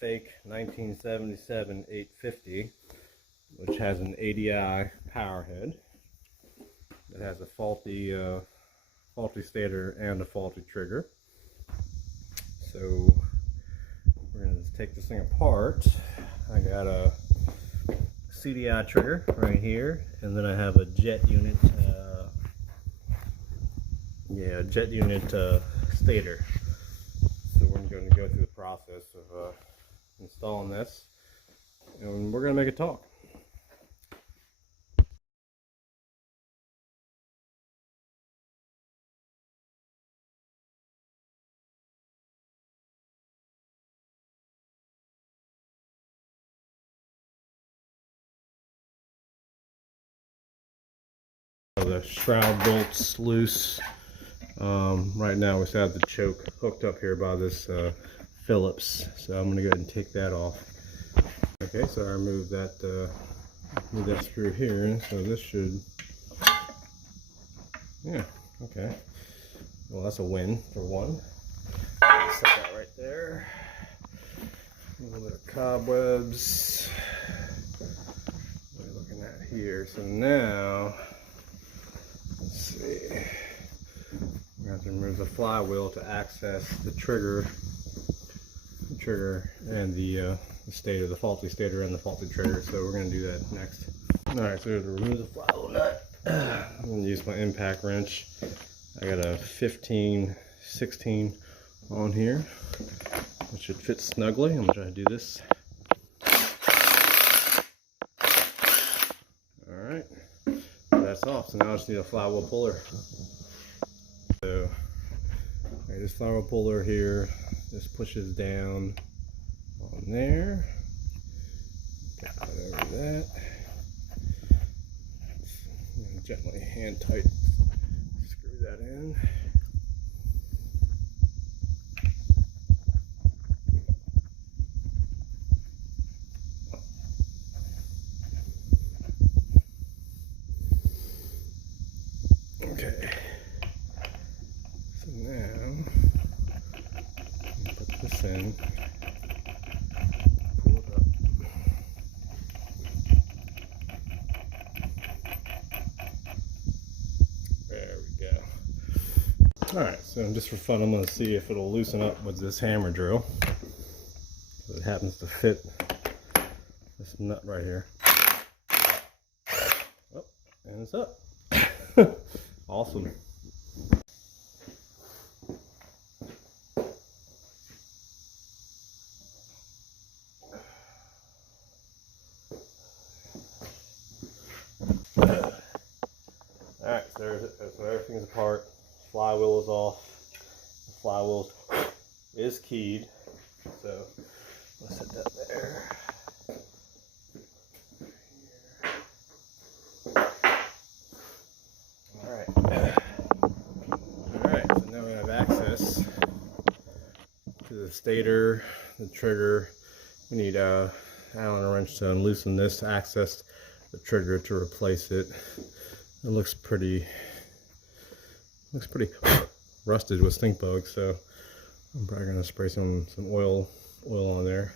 fake 1977 850, which has an ADI power head. It has a faulty stator and a faulty trigger. So we're going to take this thing apart. I got a CDI trigger right here, and then I have a jet unit stator. So we're going to go through the process of installing this, and we're going to make it talk. The shroud bolts loose. Right now we still have the choke hooked up here by this Phillips, so I'm going to go ahead and take that off. Okay, so I removed that screw here, so this should, yeah, okay. Well, that's a win for one. Set that right there. A little bit of cobwebs. What are we looking at here? So now, let's see. We're going to have to remove the flywheel to access the trigger and the stator, the faulty stator and the faulty trigger. So we're going to do that next. Alright, so to remove the flywheel nut, I'm going to use my impact wrench. I got a 15/16 on here, which should fit snugly. I'm going to try to do this. Alright, so that's off. So now I just need a flywheel puller. So this flywheel puller here just pushes down on there. Got that over that. Gently hand tight screw that in. Okay. So now put this in. Pull it up. There we go. Alright, so just for fun, I'm going to see if it'll loosen up with this hammer drill. It happens to fit this nut right here. Oh, and it's up. Awesome. Alright, so everything's apart. Flywheel is off. The flywheel is keyed. So let's set that there. Alright, so now we have access to the stator, the trigger. We need a Allen wrench to loosen this to access the trigger to replace it. It looks pretty rusted with stink bugs, so I'm probably gonna spray some oil on there.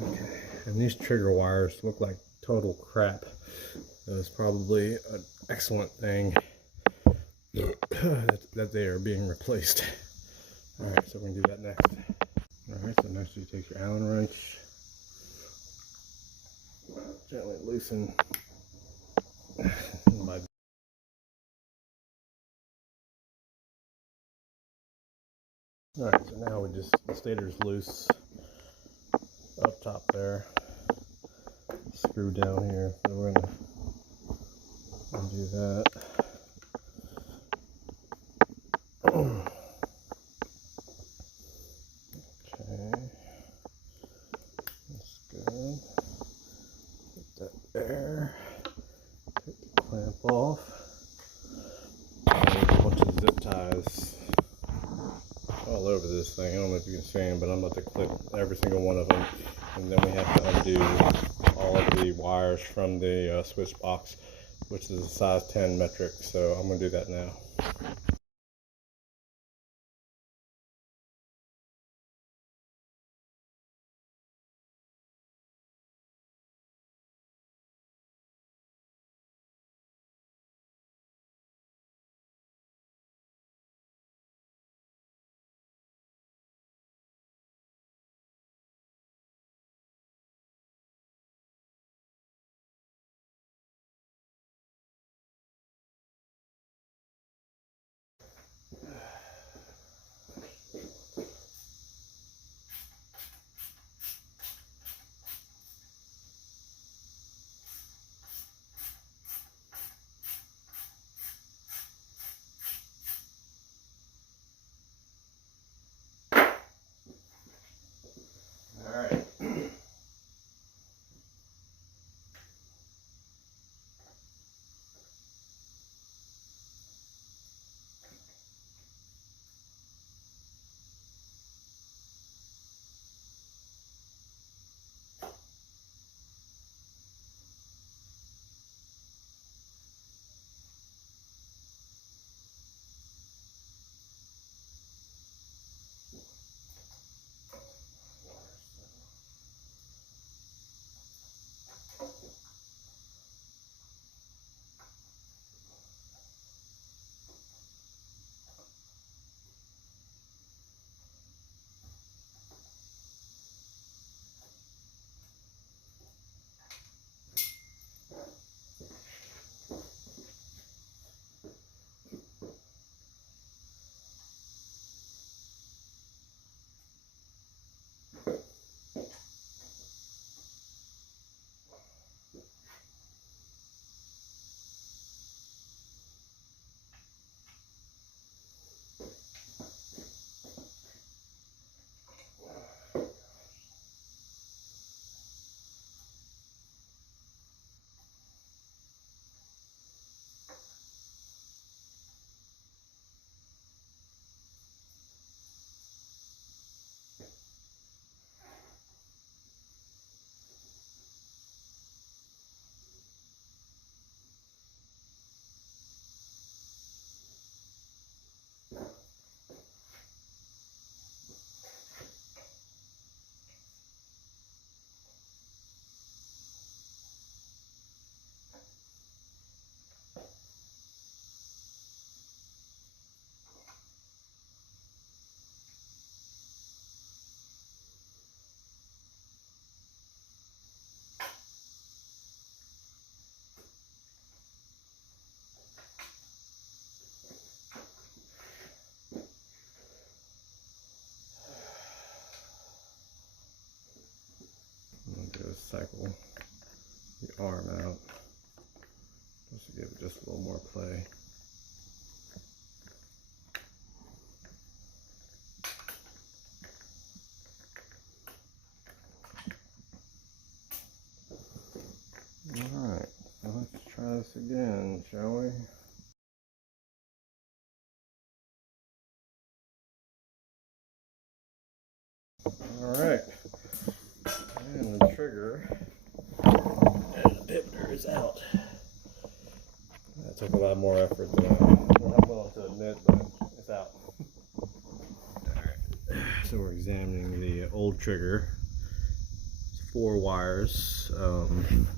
Okay, and these trigger wires look like total crap. So it's probably an excellent thing that they are being replaced. All right, so we're gonna do that next. All right, so next you take your Allen wrench, gently loosen. Alright, so now the stator's loose up top there. Screw down here, so we're gonna undo that. Okay, that's good. Put that there. Take the clamp off. There's a bunch of zip ties all over this thing. I don't know if you can see them, but I'm about to clip every single one of them, and then we have to undo all of the wires from the switch box, which is a size 10 metric. So I'm going to do that now. Alright. Cycle the arm out just to give it just a little more play. Alright, so let's try this again, shall we? Alright, and the trigger and the pivoter is out. That took a lot more effort than I'm willing to admit, but it's out. Alright, so we're examining the old trigger. It's 4 wires,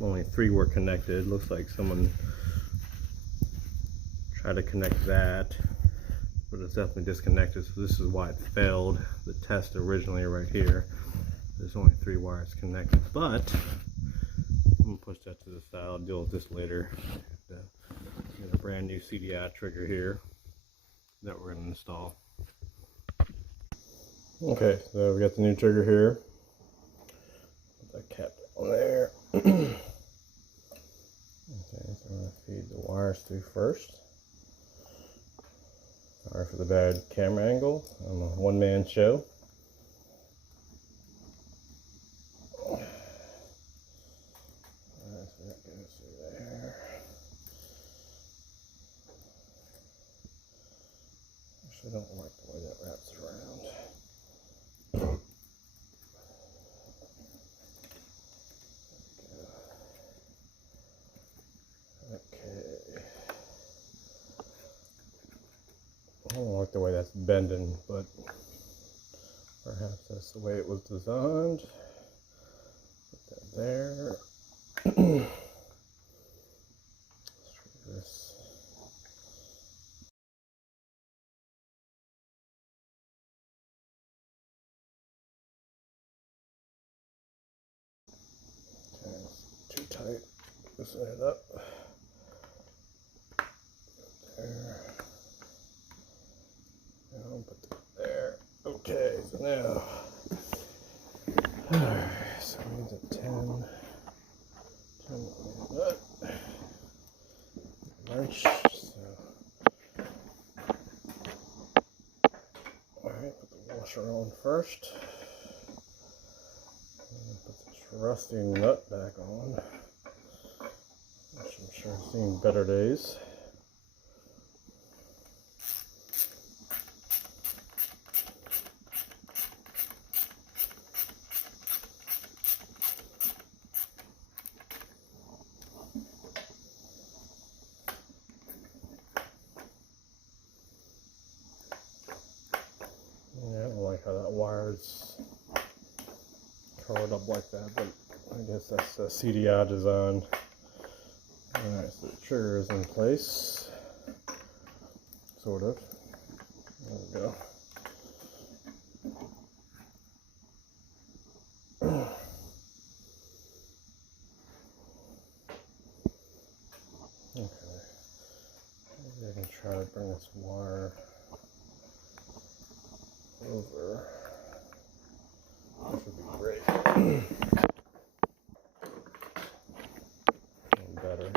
only 3 were connected. Looks like someone tried to connect that, but it's definitely disconnected, so this is why it failed the test originally right here. There's only 3 wires connected, but I'm gonna push that to the side. I'll deal with this later. Got a brand new CDI trigger here that we're gonna install. Okay, so we got the new trigger here. Put that cap on there. Okay, so I'm gonna feed the wires through first. Sorry for the bad camera angle. I'm a one-man show. Alright, so that goes through there. Actually, I don't like the way that wraps around. Okay. I don't like the way that's bending, but perhaps that's the way it was designed. Put that there. Let's try this. Okay, it's too tight. Loosen it up. There. I'll put that there. Okay, so now. Alright, so we need a 10 nut. Wrench. So. Alright, put the washer on first. rusty nut back on, which I'm sure has seen better days. Yeah, I don't like how that wire's curled up like that, but I guess that's a CDI design. Alright, so the trigger is in place, sort of. There we go. Okay, maybe I can try to bring this wire over. This would be great. Better. I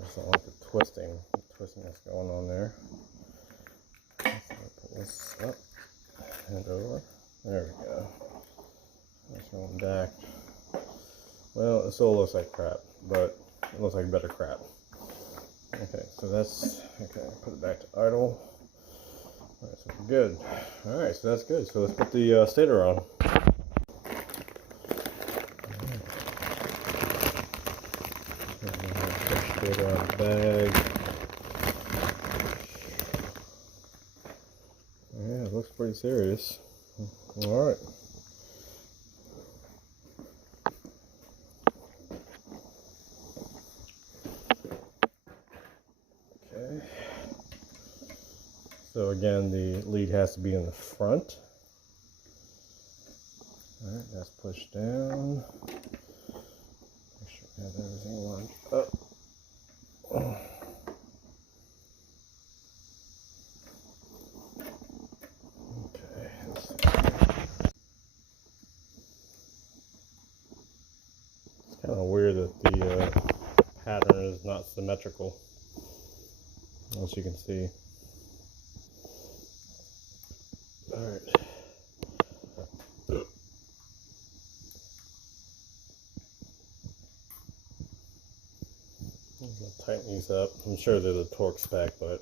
just don't like the twisting that's going on there. So I'll pull this up and over. There we go. That's going back. Well, it still looks like crap, but it looks like better crap. Okay, so that's okay. Put it back to idle. Alright, so we're good. Alright, so that's good. So let's put the stator on. Stator out of the bag. Yeah, it looks pretty serious. Alright. Okay. So again, the lead has to be in the front. Alright, that's pushed down. Make sure we have everything lined up. Okay. It's kind of weird that the pattern is not symmetrical, as you can see. Alright. I'm going to tighten these up. I'm sure they're the torque spec, but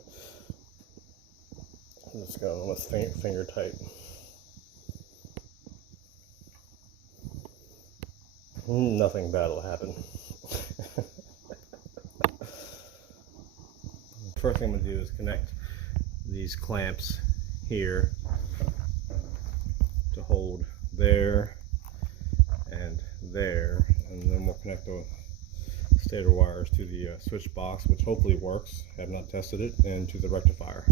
I'm just going with finger tight. Nothing bad will happen. First thing I'm going to do is connect these clamps here to hold there, and then we'll connect the stator wires to the switch box, which hopefully works. I have not tested it, and to the rectifier.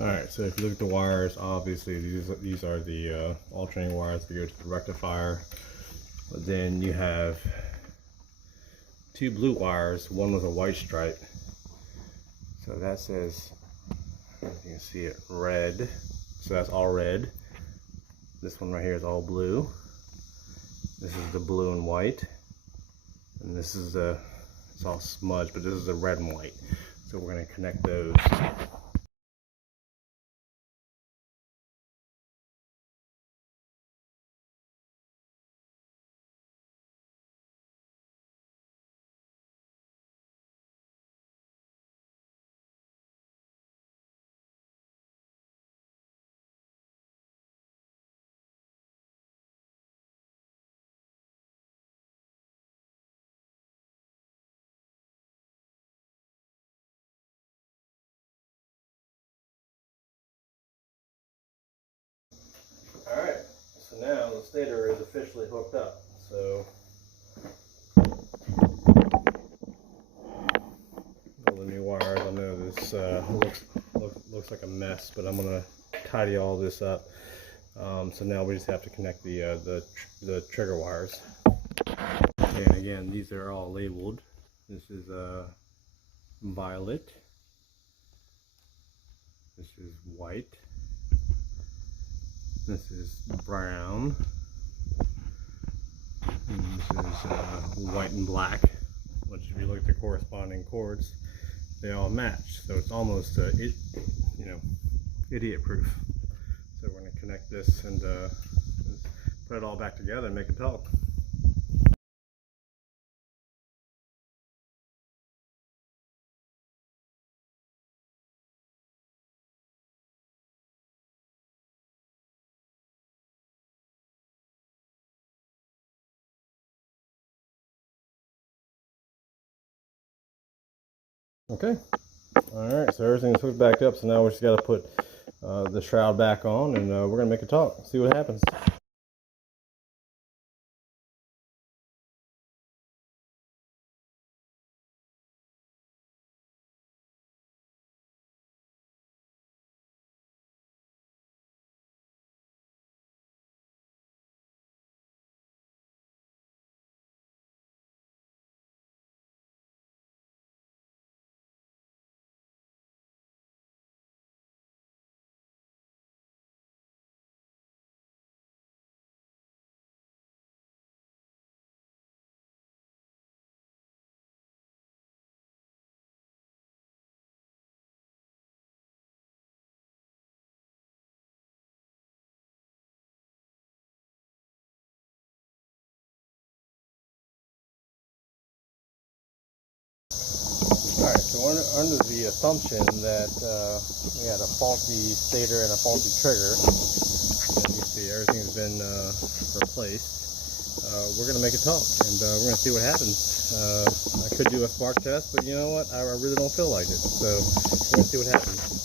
Alright, so if you look at the wires, obviously these are the alternating wires that go to the rectifier. But then you have two blue wires, one with a white stripe. So that says, you can see it, red. So that's all red. This one right here is all blue. This is the blue and white. And this is it's all smudged, but this is the red and white. So we're going to connect those. Alright, so now the stator is officially hooked up. So all the new wires, I know this looks like a mess, but I'm going to tidy all this up. So now we just have to connect the trigger wires. Okay, and again, these are all labeled. This is violet. This is white. This is brown. And this is white and black. Which, if you look at the corresponding cords, they all match. So it's almost idiot proof. So we're going to connect this and put it all back together and make it talk. Okay. Alright, so everything's hooked back up, so now we just got to put the shroud back on, and we're going to make it talk. See what happens. Alright, so we're under the assumption that we had a faulty stator and a faulty trigger. As you see, everything's been replaced. We're going to make it talk, and we're going to see what happens. I could do a spark test, but you know what? I really don't feel like it. So we're going to see what happens.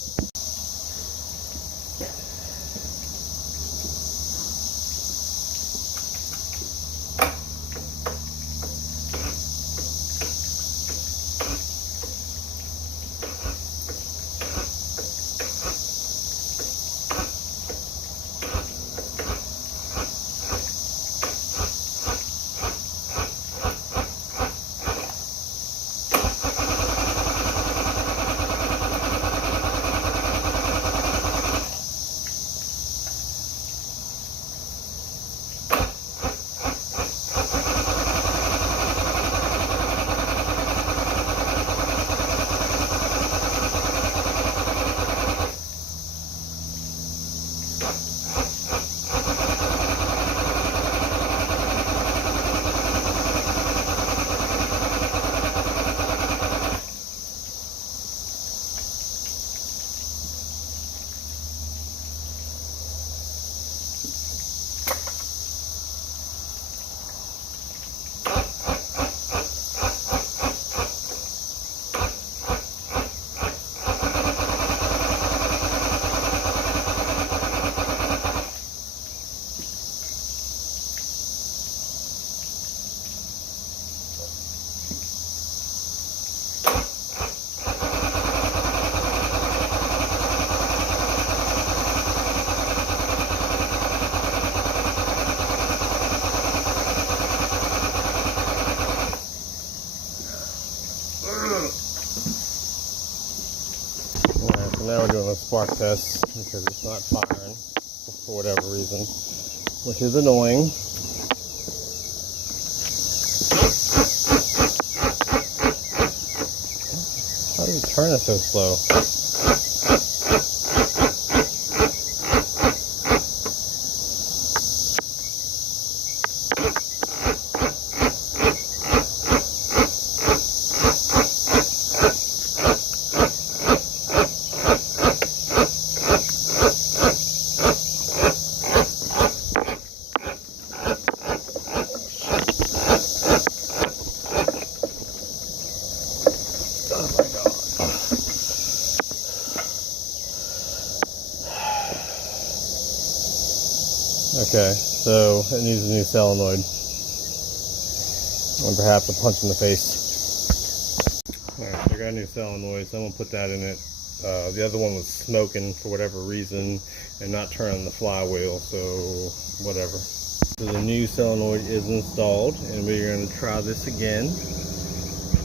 Now we're doing a spark test because it's not firing for whatever reason, which is annoying. How do you turn it so slow? Okay, so it needs a new solenoid. And perhaps a punch in the face. Alright, so I got a new solenoid, so I'm going to put that in it The other one was smoking for whatever reason and not turning the flywheel, so whatever. So the new solenoid is installed, and we're going to try this again,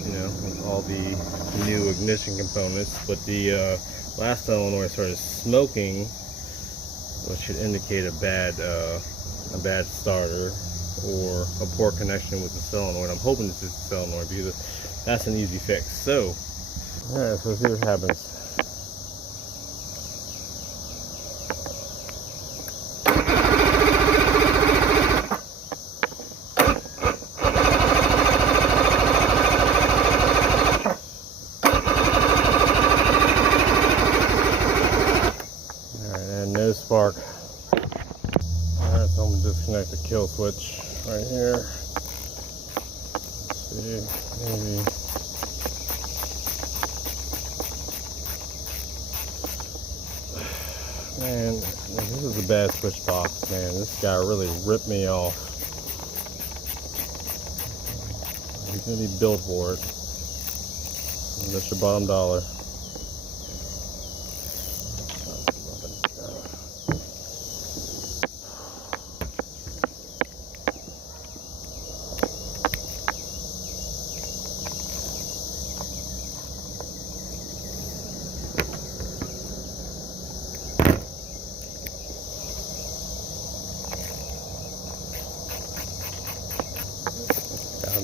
you know, with all the new ignition components. But the last solenoid started smoking, which should indicate a bad starter or a poor connection with the solenoid. I'm hoping it's just the solenoid because that's an easy fix. So, alright, so let's see what happens. Alright, and no spark. Alright, so I'm going to disconnect the kill switch right here. Let's see, maybe. Man, this is a bad switch box, man. This guy really ripped me off. He's going to be billed for it. That's your bottom dollar.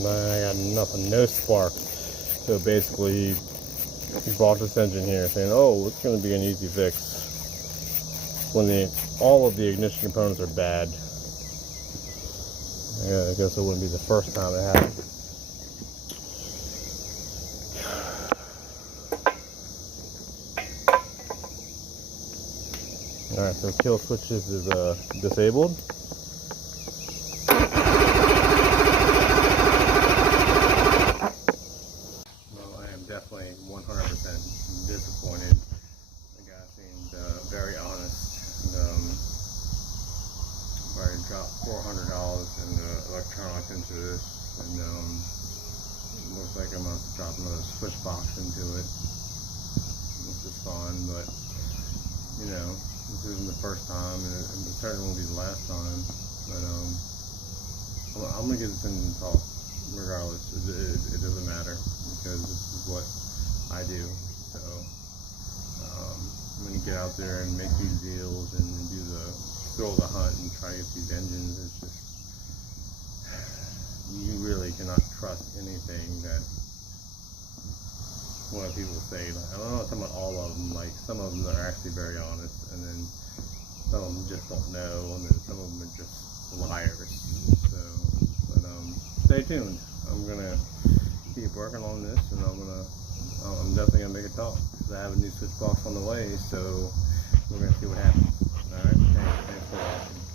I got nothing, no spark. So basically, he bought this engine here saying, oh, it's going to be an easy fix, when all of the ignition components are bad. Yeah, I guess it wouldn't be the first time it happened. Alright, so kill switches is disabled. Definitely 100% disappointed. The guy seemed very honest, and I dropped $400 in electronics into this, and it looks like I'm going to drop another switch box into it, which is fine, but you know, this isn't the first time, and it certainly won't be the last time. But I'm going to get this engine talk regardless. It doesn't matter, because this is what I do. So when you get out there and make these deals and do throw the hunt and try to get these engines, it's just, you really cannot trust anything that what people say. Like, I don't know, talking about all of them. Like, some of them are actually very honest, and then some of them just don't know, and then some of them are just liars. So, but stay tuned. I'm gonna keep working on this, and I'm definitely gonna make a talk, because I have a new switch box on the way. So we're gonna see what happens. All right, thanks for watching.